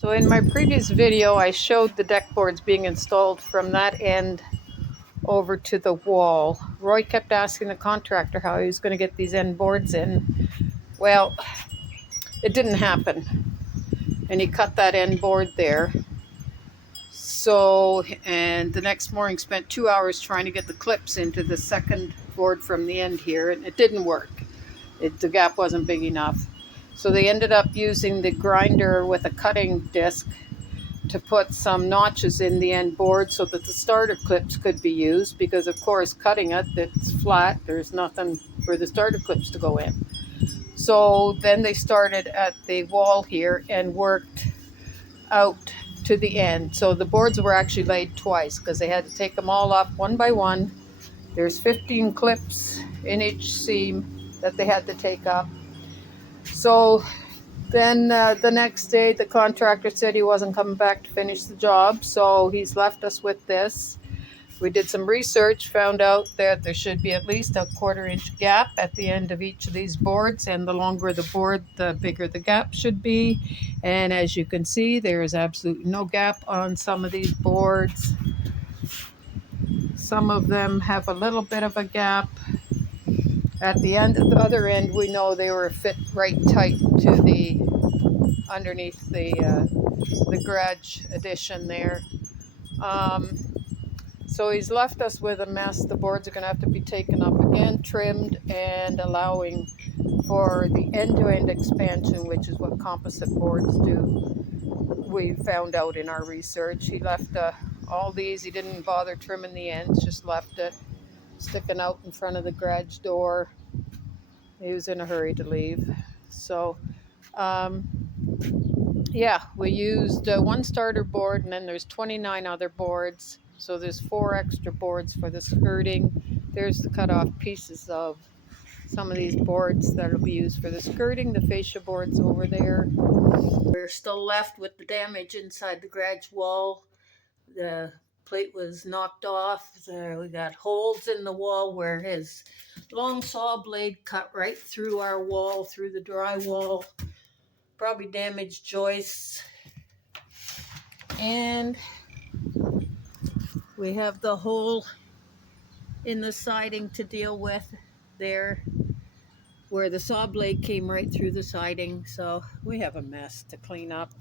So in my previous video, I showed the deck boards being installed from that end over to the wall. Roy kept asking the contractor how he was going to get these end boards in. Well, it didn't happen. And he cut that end board there. So, and the next morning spent 2 hours trying to get the clips into the second board from the end here, and it didn't work. The gap wasn't big enough. So they ended up using the grinder with a cutting disc to put some notches in the end board so that the starter clips could be used, because of course cutting it's flat, there's nothing for the starter clips to go in. So then they started at the wall here and worked out to the end. So the boards were actually laid twice because they had to take them all up one by one. There's 15 clips in each seam that they had to take up. So then the next day, the contractor said he wasn't coming back to finish the job, so he's left us with this. We did some research, found out that there should be at least a 1/4 inch gap at the end of each of these boards, and the longer the board, the bigger the gap should be. And as you can see, there is absolutely no gap on some of these boards. Some of them have a little bit of a gap. At the end, at the other end, we know they were fit right tight to the underneath the garage addition there. So he's left us with a mess. The boards are going to have to be taken up again, trimmed, and allowing for the end-to-end expansion, which is what composite boards do. We found out in our research. He left all these. He didn't bother trimming the ends, just left it sticking out in front of the garage door. He was in a hurry to leave. So yeah, we used one starter board, and then there's 29 other boards. So there's 4 extra boards for the skirting. There's the cut off pieces of some of these boards that will be used for the skirting. The fascia boards over there. We're still left with the damage inside the garage wall. The plate was knocked off. We got holes in the wall where his long saw blade cut right through our wall, through the drywall. Probably damaged joists. And we have the hole in the siding to deal with there, where the saw blade came right through the siding. So we have a mess to clean up.